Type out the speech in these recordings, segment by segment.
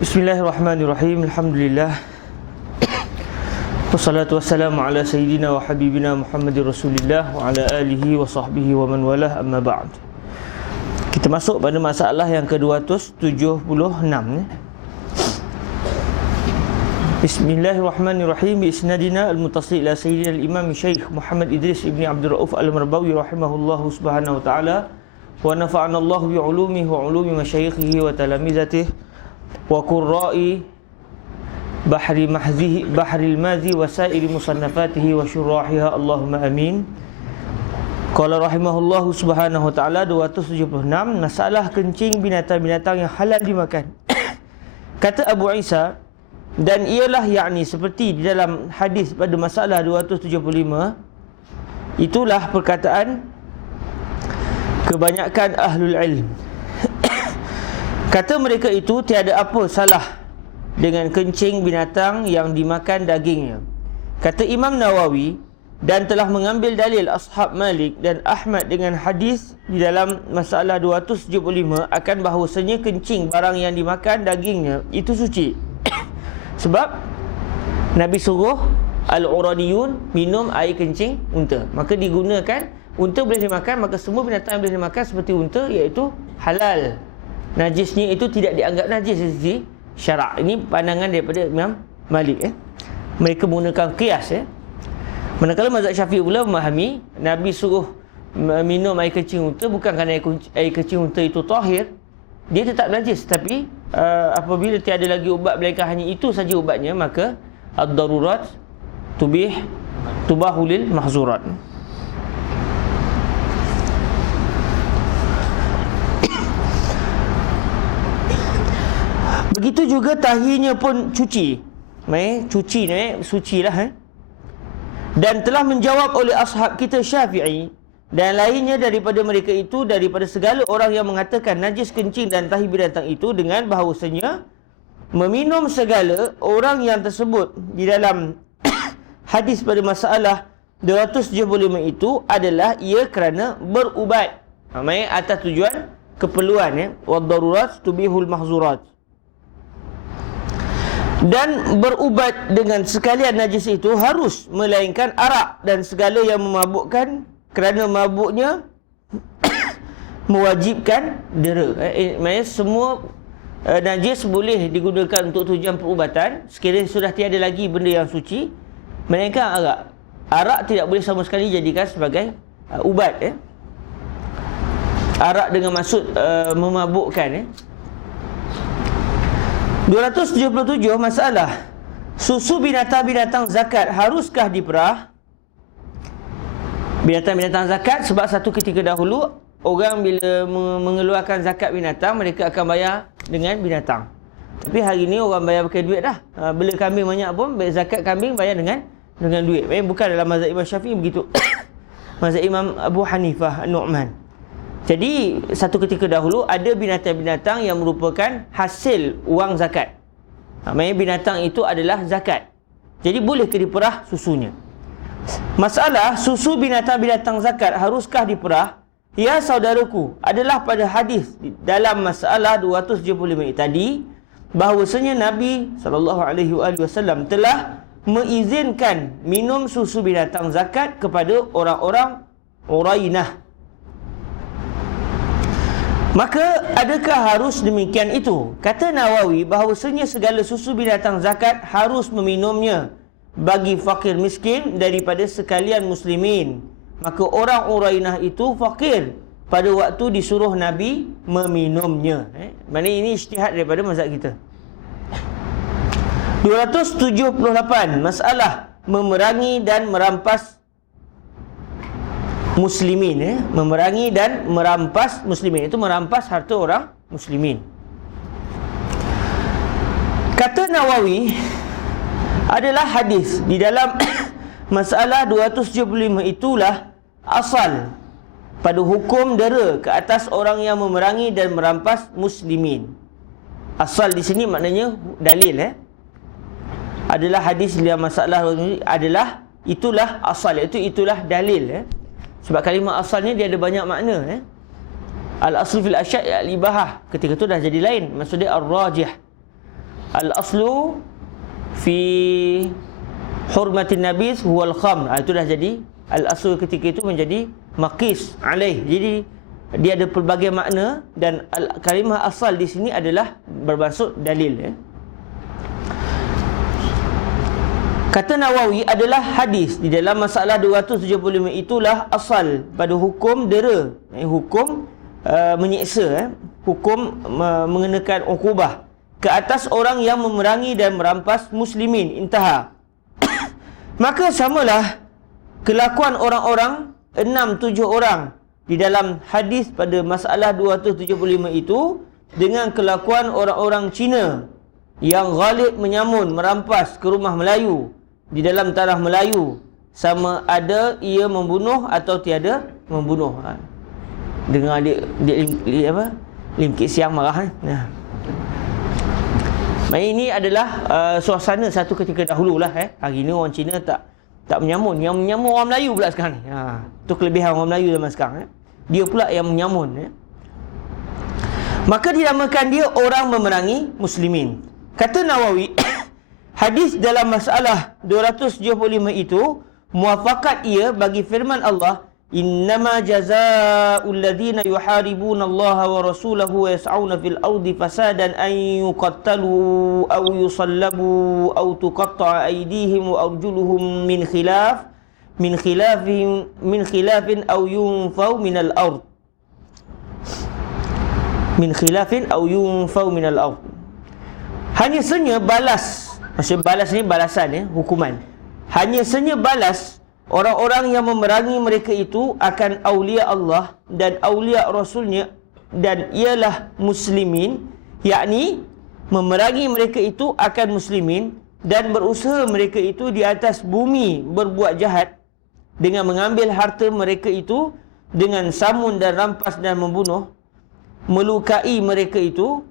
Bismillahirrahmanirrahim. Alhamdulillah. Wassalatu wassalamu ala sayyidina wa habibina Muhammadir Rasulillah wa ala alihi wa sahbihi wa man walah, amma ba'd. Kita masuk pada masalah yang ke-276 ni. Bismillahirrahmanirrahim. Bi isnadina al-muttasil ila sayyidina al-imam Syekh Muhammad Idris ibni Abdul Rauf al-Marbawi rahimahullahu subhanahu wa ta'ala wa nafa'ana Allah bi ulumihi wa ulumi masyayikhihi wa talamizatihi wa qurra'i bahril mazi wa sa'iri musannafatihi wa syurrahiha, Allahumma amin. Qala rahimahullahu subhanahu wa ta'ala 276, masalah kencing binatang-binatang yang halal dimakan. Kata Abu Isa, dan ialah yakni seperti di dalam hadis pada masalah 275, itulah perkataan kebanyakan ahlul ilm. Kata mereka itu, tiada apa salah dengan kencing binatang yang dimakan dagingnya. Kata Imam Nawawi, dan telah mengambil dalil ashab Malik dan Ahmad dengan hadis di dalam masalah 275 akan bahawasanya kencing barang yang dimakan dagingnya itu suci. Sebab Nabi suruh al-uradiyun minum air kencing unta. Maka digunakan, unta boleh dimakan, maka semua binatang yang boleh dimakan seperti unta iaitu halal. Najisnya itu tidak dianggap najis dari sisi syarak. Ini pandangan daripada Imam Malik. Mereka menggunakan qiyas. Manakala mazhab Syafi'i pula memahami Nabi suruh minum air kencing unta bukan kerana air kencing unta itu tahir, dia tetap najis. Tapi apabila tiada lagi ubat melainkan hanya itu saja ubatnya, maka ad-darurat tubahulil mahzurat. Begitu juga tahinya pun cuci. Cuci ni suci lah. Dan telah menjawab oleh ashab kita Syafi'i dan lainnya daripada mereka itu, daripada segala orang yang mengatakan najis kencing dan tahi binatang itu, dengan bahawasanya meminum segala orang yang tersebut di dalam hadis pada masalah 275 itu adalah ia kerana berubat. Atas tujuan keperluan. Wad-darurat tubihul mahzurat. Dan berubat dengan sekalian najis itu harus melainkan arak dan segala yang memabukkan, kerana mabuknya mewajibkan dera. Maksudnya semua najis boleh digunakan untuk tujuan perubatan sekiranya sudah tiada lagi benda yang suci, melainkan arak. Arak tidak boleh sama sekali jadikan sebagai ubat. Arak dengan maksud memabukkan. 277 masalah susu binatang-binatang zakat haruskah diperah? Binatang-binatang zakat, sebab satu ketika dahulu orang bila mengeluarkan zakat binatang, mereka akan bayar dengan binatang. Tapi hari ni orang bayar pakai duit dah. Beli kambing banyak pun zakat kambing bayar dengan duit. Bukan dalam mazhab Imam Syafi'i begitu. Mazhab Imam Abu Hanifah An-Nu'man. Jadi satu ketika dahulu ada binatang-binatang yang merupakan hasil wang zakat. Maksudnya binatang itu adalah zakat. Jadi bolehkah diperah susunya? Masalah susu binatang-binatang zakat haruskah diperah? Ya saudaraku, adalah pada hadis dalam masalah 275 tadi bahawasanya Nabi SAW telah mengizinkan minum susu binatang zakat kepada orang-orang Urainah. Maka adakah harus demikian itu? Kata Nawawi bahawasanya segala susu binatang zakat harus meminumnya bagi fakir miskin daripada sekalian muslimin. Maka orang Urainah itu fakir pada waktu disuruh Nabi meminumnya. Maksudnya ini ijtihad daripada mazhab kita. 278 masalah memerangi dan merampas muslimin. Memerangi dan merampas muslimin, itu merampas harta orang muslimin. Kata Nawawi, adalah hadis di dalam masalah 275 itulah asal pada hukum dera ke atas orang yang memerangi dan merampas muslimin. Asal di sini maknanya dalil. Adalah hadis dalam masalah adalah itulah asal, iaitu itulah dalil. Sebab kalimah asal ni dia ada banyak makna. Al-aslu fil asya' al-ibahah. Ketika tu dah jadi lain. Maksudnya ar-rajih. al-aslu fi hurmatin nabis huwal khamr. Itu dah jadi al-aslu ketika itu menjadi maqis alaih. Jadi dia ada pelbagai makna dan kalimah asal di sini adalah bermaksud dalil. Kata Nawawi adalah hadis di dalam masalah 275 itulah asal pada hukum dera, hukum menyiksa, hukum mengenakan ukubah ke atas orang yang memerangi dan merampas muslimin. Intaha. Maka samalah kelakuan orang-orang 6-7 orang di dalam hadis pada masalah 275 itu dengan kelakuan orang-orang Cina yang ghalib menyamun, merampas ke rumah Melayu di dalam tanah Melayu, sama ada ia membunuh atau tiada membunuh. Dengar dia apa? Lim Kit Siang marah. Ini adalah suasana satu ketika dahululah. Hari ni orang Cina tak menyamun. Yang menyamun orang Melayu pula sekarang ni. Itu kelebihan orang Melayu zaman sekarang. Dia pula yang menyamun. Maka dinamakan dia orang memerangi muslimin. Kata Nawawi, hadis dalam masalah 275 itu muafakat ia bagi firman Allah, innama jazaa'ul ladzina yuharibuna Allah wa rasulahu wa yas'auna fil ardi fasadan an yuqattalu aw yusallabu aw tuqatta'a aydihim wa arjuluhum min khilafin aw yunfaw min al-ard. Min khilafin aw yunfaw min al-ard. Hanya saja balas, maksud balas ni balasan, hukuman. Hanya saja balas orang-orang yang memerangi mereka itu akan aulia Allah dan aulia Rasulnya, dan ialah muslimin, yakni memerangi mereka itu akan muslimin dan berusaha mereka itu di atas bumi berbuat jahat dengan mengambil harta mereka itu dengan samun dan rampas dan membunuh, melukai mereka itu,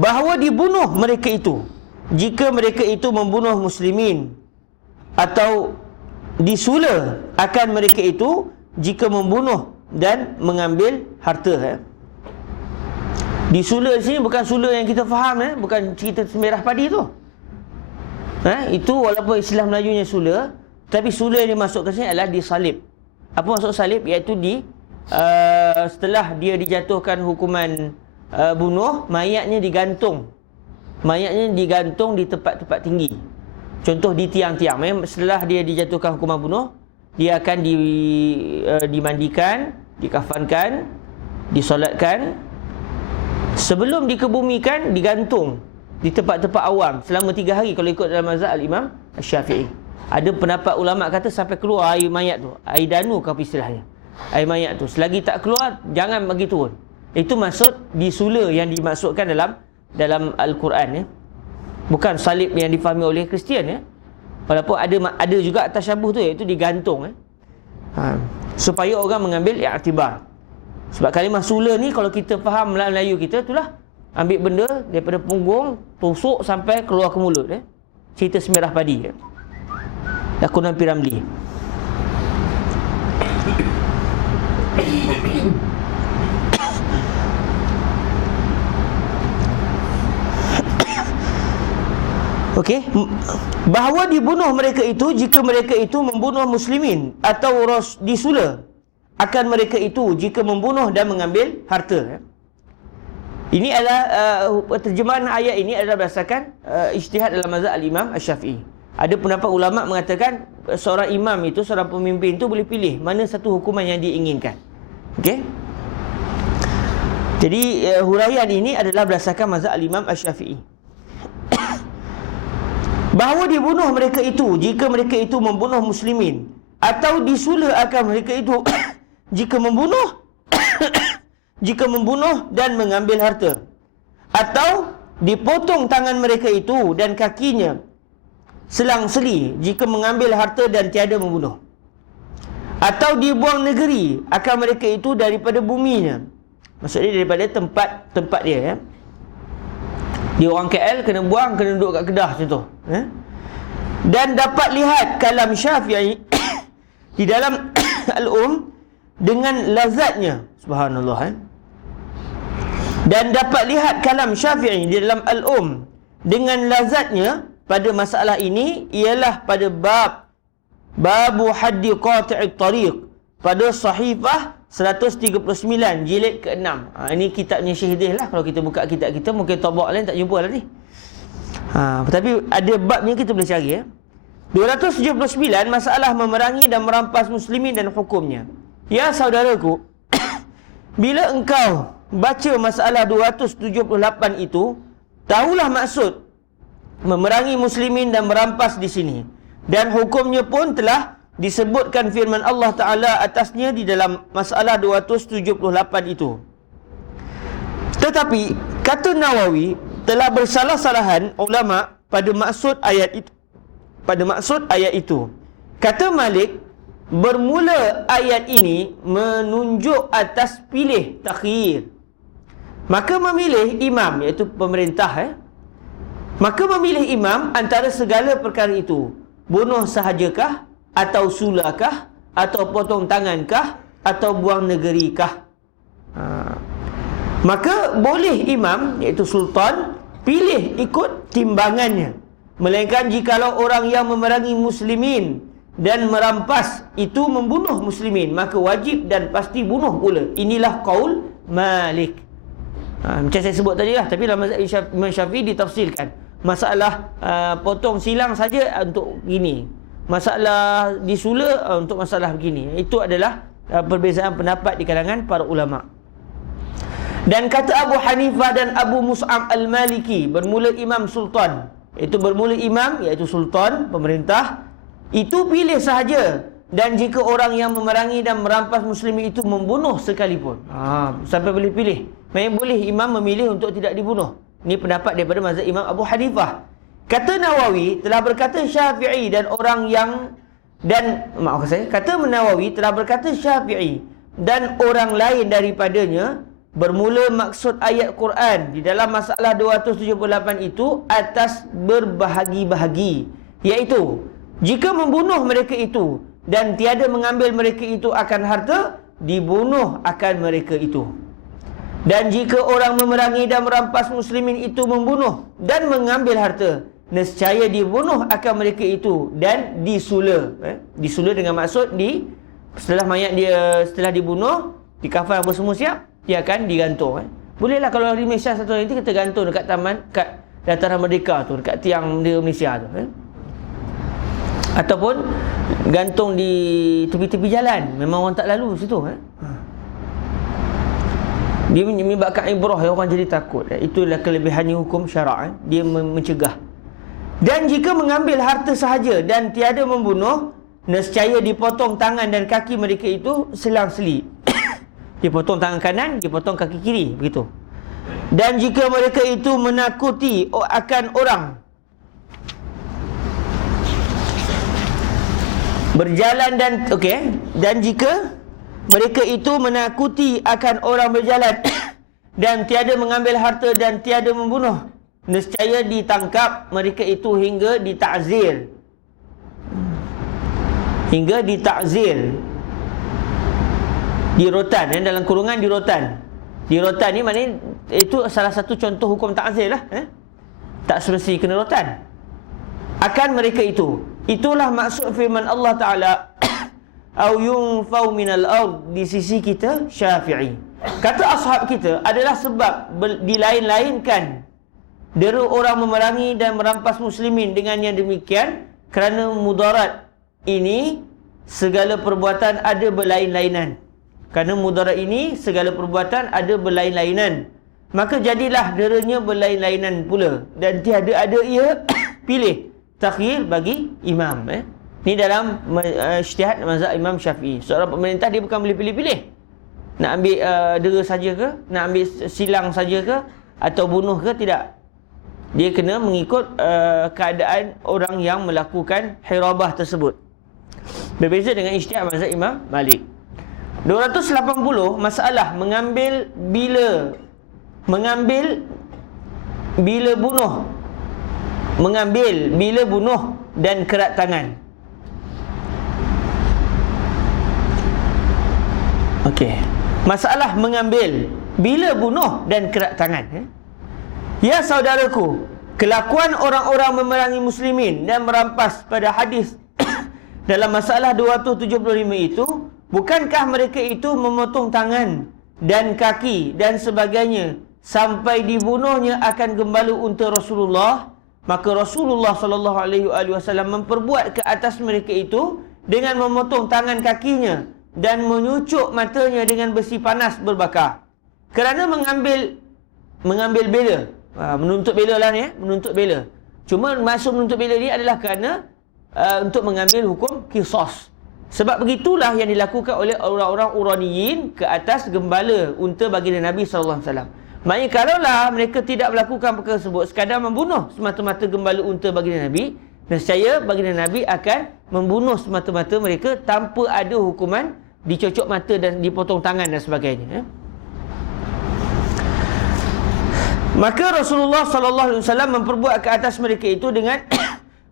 bahawa dibunuh mereka itu jika mereka itu membunuh muslimin, atau disula akan mereka itu jika membunuh dan mengambil harta. Disula di sini bukan sula yang kita faham, bukan cerita semerah padi tu. Itu walaupun istilah Melayunya sula, tapi sula yang dimasukkan sini adalah disalib. Apa maksud salib? Iaitu setelah dia dijatuhkan hukuman bunuh, mayatnya digantung. Mayatnya digantung di tempat-tempat tinggi. Contoh di tiang-tiang. Setelah dia dijatuhkan hukuman bunuh, dia akan dimandikan, dikafankan, disolatkan. Sebelum dikebumikan, digantung di tempat-tempat awam selama 3 hari kalau ikut dalam mazhab Al-Imam Syafi'i. Ada pendapat ulama kata sampai keluar air mayat tu, air danu ke apa istilahnya, air mayat tu. Selagi tak keluar, jangan bagi turun. Itu maksud disula yang dimaksudkan dalam Al-Quran. Bukan salib yang difahami oleh Kristian. Walaupun ada juga tasyabuh tu, iaitu digantung. Supaya orang mengambil i'tibar. Sebab kalimah sula ni kalau kita faham Melayu kita, itulah ambil benda daripada punggung, tusuk sampai keluar ke mulut. Cerita semerah padi. Lakonan Piramli. Okey, bahawa dibunuh mereka itu jika mereka itu membunuh muslimin, atau disula akan mereka itu jika membunuh dan mengambil harta. Ini adalah terjemahan ayat ini adalah berdasarkan ijtihad dalam mazhab Al-Imam Syafi'i. Ada pendapat ulama mengatakan seorang imam itu, seorang pemimpin itu boleh pilih mana satu hukuman yang dia inginkan. Okey. Jadi huraian ini adalah berdasarkan mazhab Al-Imam Syafi'i. Bahawa dibunuh mereka itu jika mereka itu membunuh muslimin, atau disula akan mereka itu jika membunuh jika membunuh dan mengambil harta, atau dipotong tangan mereka itu dan kakinya selang-seli jika mengambil harta dan tiada membunuh, atau dibuang negeri akan mereka itu daripada buminya. Maksudnya daripada tempat dia. Dia orang KL kena buang, kena duduk kat Kedah contoh. Dan dapat lihat kalam Syafi'i di dalam Al-Um dengan lazatnya. Subhanallah. Dan dapat lihat kalam Syafi'i di dalam dengan lazatnya pada masalah ini ialah pada babu haddi qati'it tariq pada sahifah 139 jilid ke-6. Ini kitabnya Syekh lah. Kalau kita buka kitab kita mungkin tabak lain tak jumpa lah ni. Tapi ada babnya, kita boleh cari 279 masalah memerangi dan merampas muslimin dan hukumnya. Ya saudaraku, bila engkau baca masalah 278 itu, tahulah maksud memerangi muslimin dan merampas di sini. Dan hukumnya pun telah disebutkan firman Allah Ta'ala atasnya di dalam masalah 278 itu. Tetapi kata Nawawi, telah bersalah-salahan ulama pada maksud ayat itu. Kata Malik, bermula ayat ini menunjuk atas pilih takhir. Maka memilih imam, iaitu pemerintah maka memilih imam antara segala perkara itu. Bunuh sahajakah, atau sulakah, atau potong tangankah, atau buang negerikah. Maka boleh imam, iaitu sultan, pilih ikut timbangannya. Melainkan jikalau orang yang memerangi muslimin dan merampas itu membunuh muslimin, maka wajib dan pasti bunuh pula. Inilah qaul Malik. Macam saya sebut tadi lah. Tapi dalam mazhab Imam Syafi'i ditafsirkan. Masalah potong silang saja untuk gini, masalah disula untuk masalah begini. Itu adalah perbezaan pendapat di kalangan para ulama. Dan kata Abu Hanifah dan Abu Mus'ab al-Maliki, bermula imam sultan, itu bermula imam iaitu sultan, pemerintah, itu pilih sahaja. Dan jika orang yang memerangi dan merampas muslimin itu membunuh sekalipun, sampai boleh pilih. Maksudnya boleh imam memilih untuk tidak dibunuh. Ini pendapat daripada mazhab Imam Abu Hanifah. Kata Nawawi, telah berkata Syafi'i dan orang yang kata Nawawi telah berkata Syafi'i dan orang lain daripadanya, bermula maksud ayat Quran di dalam masalah 278 itu atas berbahagi-bahagi, iaitu jika membunuh mereka itu dan tiada mengambil mereka itu akan harta, dibunuh akan mereka itu. Dan jika orang memerangi dan merampas muslimin itu membunuh dan mengambil harta, nescaya dibunuh akan mereka itu dan disula. Disula dengan maksud setelah mayat dia setelah dibunuh, dikafan apa semua siap, dia akan digantung. Bolehlah kalau di Malaysia satu hari nanti kita gantung dekat taman, kat Dataran Merdeka tu, dekat tiang di Malaysia tu. Ataupun gantung di tepi-tepi jalan, memang orang tak lalu situ. Dia menyebabkan ibrah, orang jadi takut. Itulah kelebihannya hukum syarak. Dia mencegah. Dan jika mengambil harta sahaja dan tiada membunuh, nescaya dipotong tangan dan kaki mereka itu selang-seli. Dipotong tangan kanan, dipotong kaki kiri, begitu. Dan jika mereka itu menakuti akan orang berjalan dan jika mereka itu menakuti akan orang berjalan dan tiada mengambil harta dan tiada membunuh, nescaya ditangkap mereka itu hingga ditakzir. Hingga ditakzir. Dirotan, dalam kurungan dirotan. Dirotan ni maknanya itu salah satu contoh hukum takzir lah. Tak semesti kena rotan. Akan mereka itu. Itulah maksud firman Allah Ta'ala, au yunfau minal ard, di sisi kita Syafi'i. Kata ashab kita adalah sebab dilain-lainkan dera orang memerangi dan merampas muslimin dengan yang demikian, kerana mudarat ini segala perbuatan ada berlain-lainan. Kerana mudarat ini segala perbuatan ada berlain-lainan, maka jadilah deranya berlain-lainan pula, dan tiada ada ia pilih takhir bagi imam. Ini dalam ijtihad mazhab Imam Syafi'i. Seorang pemerintah dia bukan boleh pilih-pilih. Nak ambil dera saja ke, nak ambil silang saja ke, atau bunuh ke, tidak. Dia kena mengikut keadaan orang yang melakukan hirabah tersebut. Berbeza dengan ijtihad mazhab Imam Malik. 280 masalah mengambil bila bunuh, mengambil bila bunuh dan kerat tangan. Okey. Masalah mengambil bila bunuh dan kerat tangan. Ya saudaraku, kelakuan orang-orang memerangi muslimin dan merampas pada hadis dalam masalah 275 itu, bukankah mereka itu memotong tangan dan kaki dan sebagainya sampai dibunuhnya akan gembala unta Rasulullah? Maka Rasulullah sallallahu alaihi wasallam memperbuat ke atas mereka itu dengan memotong tangan kakinya dan menyucuk matanya dengan besi panas berbakar. Kerana mengambil bela. Menuntut bela lah ni, menuntut bela. Cuma maksud menuntut bela ni adalah kerana untuk mengambil hukum qisas. Sebab begitulah yang dilakukan oleh orang-orang Uraniyin ke atas gembala unta baginda Nabi sallallahu alaihi wasallam. Maknanya kalaulah mereka tidak melakukan perkara tersebut sekadar membunuh semata-mata gembala unta baginda Nabi, nescaya baginda Nabi akan membunuh semata-mata mereka tanpa ada hukuman dicocok mata dan dipotong tangan dan sebagainya. Maka Rasulullah sallallahu alaihi wasallam memperbuat ke atas mereka itu dengan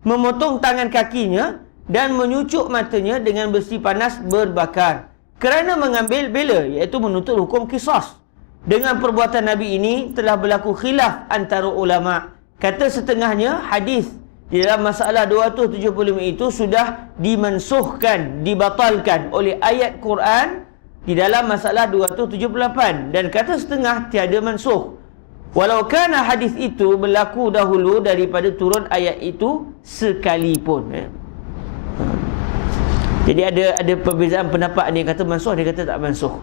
memotong tangan kakinya dan menyucuk matanya dengan besi panas berbakar kerana mengambil bela, iaitu menuntut hukum qisas. Dengan perbuatan Nabi ini telah berlaku khilaf antara ulama. Kata setengahnya hadis di dalam masalah 275 itu sudah dimansuhkan, dibatalkan oleh ayat Quran di dalam masalah 278, dan kata setengah tiada mansuh. Walau kana hadis itu berlaku dahulu daripada turun ayat itu sekalipun. Jadi ada perbezaan pendapat, ni kata mansuh, dia kata tak mansuh.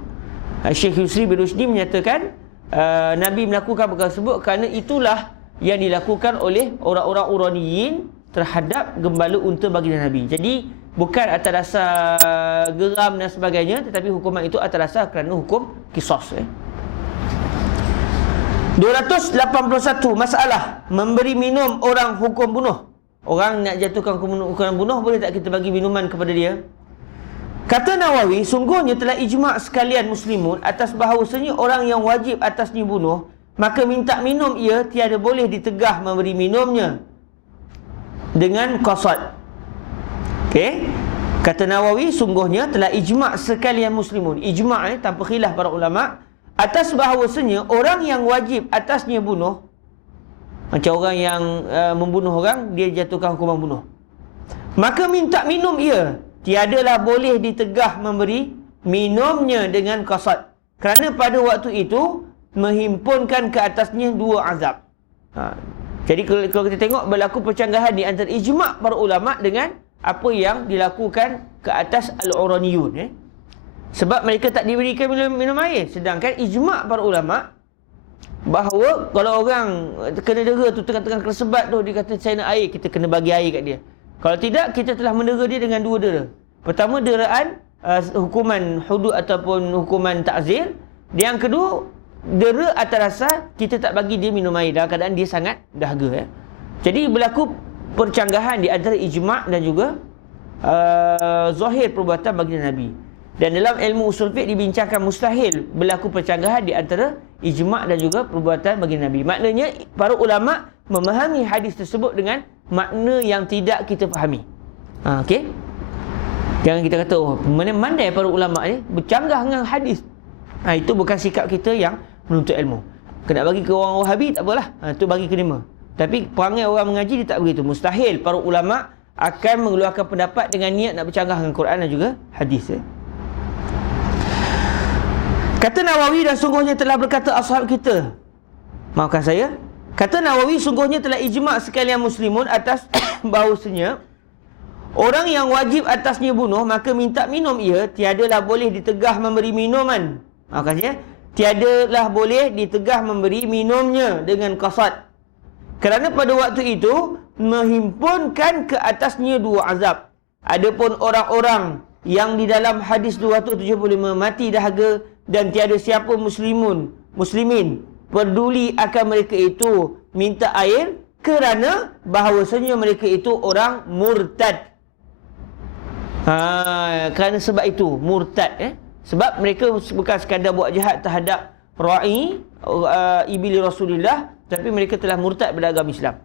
Syekh Yusri bin Rushdi menyatakan Nabi melakukan perkara tersebut kerana itulah yang dilakukan oleh orang-orang Uraniyin terhadap gembala unta baginda Nabi. Jadi bukan atas dasar geram dan sebagainya, tetapi hukuman itu atas dasar kerana hukum qisas. 281 masalah memberi minum orang hukum bunuh. Orang nak jatuhkan hukuman bunuh, boleh tak kita bagi minuman kepada dia? Kata Nawawi, sungguhnya telah ijma' sekalian muslimun atas bahawasanya orang yang wajib atasnya bunuh, maka minta minum ia tiada boleh ditegah memberi minumnya dengan qasad. Okey? Kata Nawawi, sungguhnya telah ijma' sekalian muslimun, ijma' tanpa khilaf para ulama, atas bahawasanya orang yang wajib atasnya bunuh, macam orang yang membunuh orang, dia jatuhkan hukuman bunuh, maka minta minum ia tiadalah boleh ditegah memberi minumnya dengan qasad, kerana pada waktu itu menghimpunkan ke atasnya dua azab. Jadi kalau kita tengok berlaku percanggahan di antara ijma' para ulama dengan apa yang dilakukan ke atas al-Uraniyun. Sebab mereka tak diberikan minum air, sedangkan ijma' para ulama bahawa kalau orang kena dera tu tengah-tengah kesebat tu, dia kata saya nak air, kita kena bagi air kat dia. Kalau tidak, kita telah mendera dia dengan dua dera. Pertama, deraan hukuman hudud ataupun hukuman ta'zir. Yang kedua, dera atas dasar kita tak bagi dia minum air dalam keadaan dia sangat dahaga. Jadi berlaku percanggahan di antara ijma' dan juga zahir perbuatan baginda Nabi. Dan dalam ilmu usul fiqh dibincangkan mustahil berlaku percanggahan di antara ijma' dan juga perbuatan baginda Nabi. Maknanya para ulama' memahami hadis tersebut dengan makna yang tidak kita fahami. Okey? Jangan kita kata, oh, mana-mana para ulama' ni bercanggah dengan hadis. Itu bukan sikap kita yang menuntut ilmu. Kena bagi ke orang Wahabi, tak apalah. Itu bagi kelima. Tapi perangai orang mengaji dia tak begitu. Mustahil para ulama' akan mengeluarkan pendapat dengan niat nak bercanggah dengan Quran dan juga hadis. Kata Nawawi, dan sungguhnya telah berkata ashab kita, maafkan saya, kata Nawawi, sungguhnya telah ijma' sekalian muslimun atas bahawasanya orang yang wajib atasnya bunuh, maka minta minum ia tiadalah boleh ditegah memberi minuman. Maafkan saya, tiadalah boleh ditegah memberi minumnya dengan qasad, kerana pada waktu itu menghimpunkan ke atasnya dua azab. Adapun orang-orang yang di dalam hadis 275 mati dahaga dan tiada siapa muslimin peduli akan mereka itu minta air, kerana bahawasanya mereka itu orang murtad. Kerana sebab itu murtad. Sebab mereka bukan sekadar buat jahat terhadap ra'i ibili Rasulullah, tapi mereka telah murtad pada agama Islam.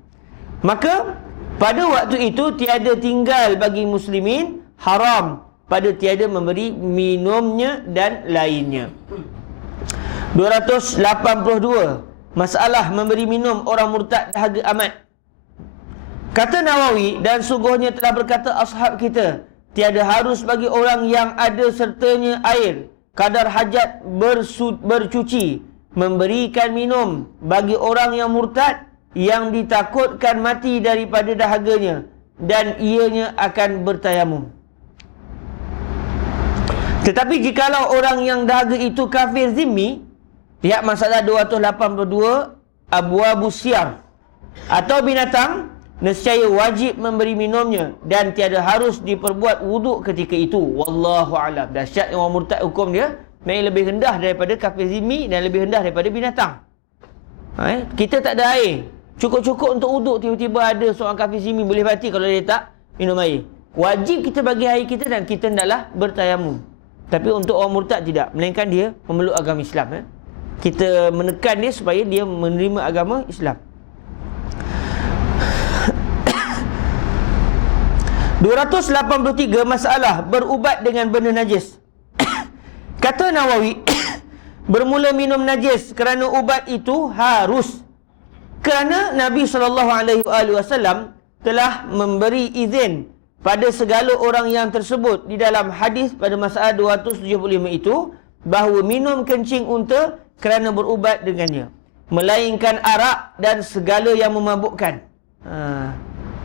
Maka pada waktu itu tiada tinggal bagi muslimin haram pada tiada memberi minumnya dan lainnya. 282, masalah memberi minum orang murtad dahaga amat. Kata Nawawi, dan sungguhnya telah berkata ashab kita, tiada harus bagi orang yang ada sertanya air kadar hajat bercuci memberikan minum bagi orang yang murtad yang ditakutkan mati daripada dahaganya, dan ianya akan bertayamum. Tetapi jikalau orang yang dahaga itu kafir zimmi, lihat masalah 282 Abwabus Siyar, atau binatang, nescaya wajib memberi minumnya dan tiada harus diperbuat wuduk ketika itu. Wallahu a'lam. Dahsyat orang murtad, hukum dia memang lebih rendah daripada kafir zimmi dan lebih rendah daripada binatang. Kita tak ada air, cukup-cukup untuk wuduk, tiba-tiba ada seorang kafir zimmi, boleh mati kalau dia tak minum air. Wajib kita bagi air kita dan kita hendaklah bertayamum. Tapi untuk orang murtad tidak, melainkan dia memeluk agama Islam. Kita menekan dia supaya dia menerima agama Islam. 283, masalah berubat dengan benda najis. Kata Nawawi, bermula minum najis kerana ubat itu harus, kerana Nabi SAW telah memberi izin pada segala orang yang tersebut di dalam hadis pada masalah 275 itu, bahawa minum kencing unta kerana berubat dengannya, melainkan arak dan segala yang memabukkan.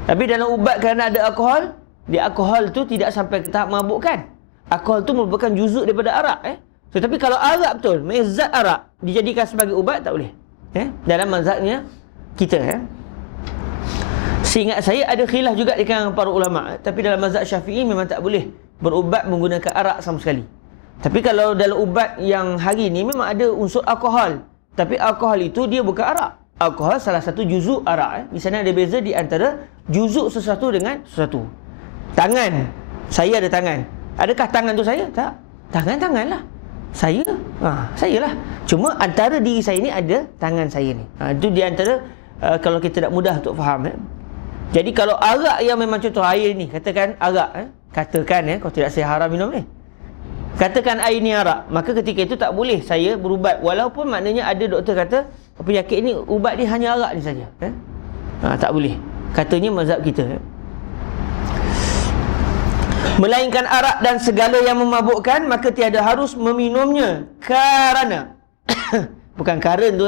Tapi dalam ubat kerana ada alkohol, alkohol tu tidak sampai ke tahap memabukkan. Alkohol tu merupakan juzuk daripada arak. Tetapi kalau arak betul, zat arak dijadikan sebagai ubat, tak boleh. Dalam mazhabnya kita. Seingat saya ada khilaf juga di kalangan para ulama'. Tapi dalam mazhab Syafi'i memang tak boleh berubat menggunakan arak sama sekali. Tapi kalau dalam ubat yang hari ni memang ada unsur alkohol. Tapi alkohol itu dia bukan arak. Alkohol salah satu juzuk arak. Di sana ada beza di antara juzuk sesuatu dengan sesuatu. Tangan, saya ada tangan. Adakah tangan tu saya? Tak. Tangan-tangan lah. Saya lah. Cuma antara diri saya ni ada tangan saya ni. Itu di antara kalau kita tak mudah untuk faham. Jadi kalau arak yang memang contoh air ni, katakan arak, katakan kalau tidak saya haram minum ni, katakan air ni arak, maka ketika itu tak boleh saya berubat, walaupun maknanya ada doktor kata penyakit ni ubat dia hanya arak ni saja. Tak boleh. Katanya mazhab kita. Melainkan arak dan segala yang memabukkan, maka tiada harus meminumnya kerana bukan karen tu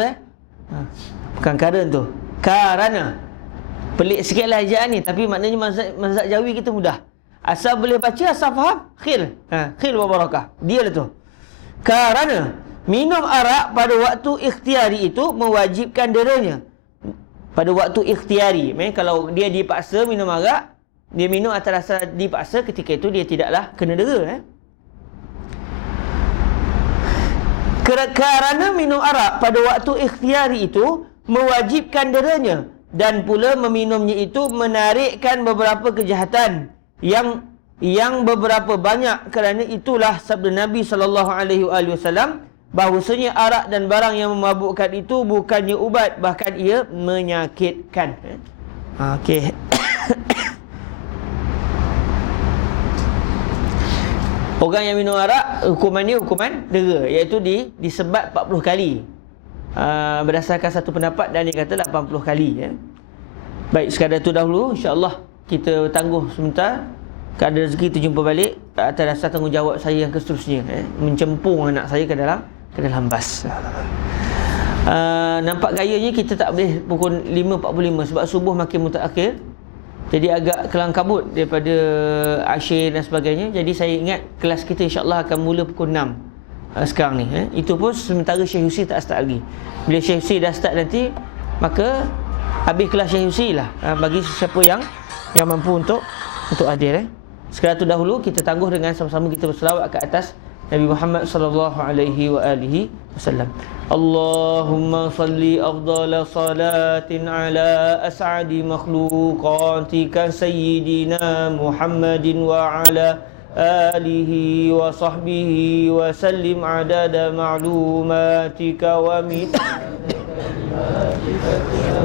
bukan karen tu, kerana pelik sikitlah ejaan ni, tapi maknanya mazhab Jawi kita mudah. Asal boleh baca, asal faham, khair. Khair wa barakah. Dia lah tu. Kerana minum arak pada waktu ikhtiari itu mewajibkan deranya. Pada waktu ikhtiari, kalau dia dipaksa minum arak, dia minum atas dasar dipaksa, ketika itu dia tidaklah kena dera. Kerana minum arak pada waktu ikhtiari itu mewajibkan deranya, dan pula meminumnya itu menarikkan beberapa kejahatan yang beberapa banyak. Kerana itulah sabda Nabi SAW, bahawasanya arak dan barang yang memabukkan itu bukannya ubat, bahkan ia menyakitkan. Okey. Orang yang minum arak, hukuman dia hukuman dera, iaitu disebat 40 kali. Berdasarkan satu pendapat, dan dia kata 80 kali. Baik, sekadar itu dahulu. InsyaAllah kita tangguh sebentar. Kalau ada rezeki kita jumpa balik atas dasar tanggungjawab saya yang seterusnya, mencempung anak saya ke dalam bas. Nampak gayanya kita tak boleh pukul 5.45 sebab subuh makin mutakhir. Jadi agak kelang kabut daripada asyir dan sebagainya. Jadi saya ingat kelas kita insya-Allah akan mula pukul 6 sekarang ni. Itu pun sementara Syekh Husi tak start lagi. Bila Syekh Husi dah start nanti, maka habis kelas Syekh Husi lah, bagi sesiapa yang mampu untuk hadir. Sekadar itu dahulu kita tangguh dengan sama-sama kita berselawat ke atas Nabi Muhammad sallallahu alaihi wa alihi wasallam. Allahumma salli afdala salatin ala as'adi makhluqatika sayyidina Muhammadin wa ala alihi wa sahbihi wa sallim adada ma'lumatika wa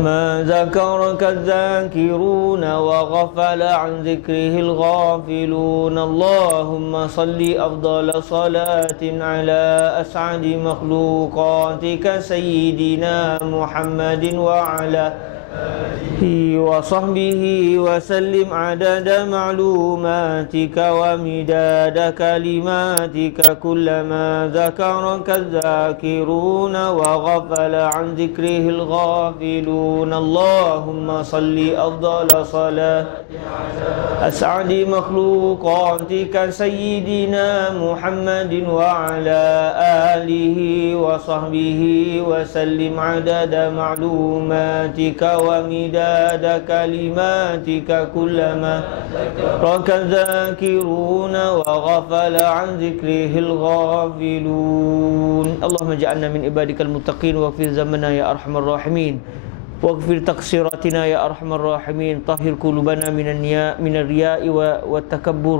ما ذكرك الذاكرون وغفل عن ذكره الغافلون اللهم صل أفضل صلاة على أسعد مخلوقاتك سيدنا محمد وعلى وصحبه وسلم عدد معلوماتك ومداد كلماتك كلما ذكرك الذاكرون وغفل عن ذكره الغافلون اللهم صل أفضل صلاة أسعد مخلوقاتك سيدنا محمد وعلى آله وصحبه وسلم عدد معلوماتك ومداد كلماتك كلما ذكرك الذاكرون وغفل عن ذكره الغافلون اللهم اجعلنا من عبادك المتقين واغفر ذنبنا يا أرحم الراحمين واغفر تقصيراتنا يا أرحم الراحمين طهر قلوبنا من الرياء والتكبر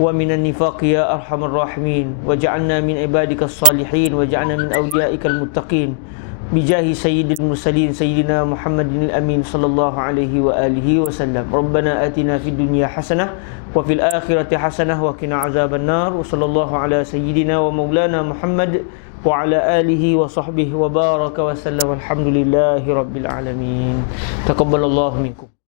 ومن النفاق يا أرحم الراحمين واجعلنا من عبادك الصالحين واجعلنا من أوليائك المتقين بجاه سيد المرسلين سيدنا محمد الأمين صلى الله عليه وآله وسلم ربنا آتنا في الدنيا حسنة وفي الآخرة حسنة وقنا عذاب النار وصلى الله على سيدنا ومولانا محمد وعلى آله وصحبه وبارك وسلم والحمد لله رب العالمين تقبل الله منكم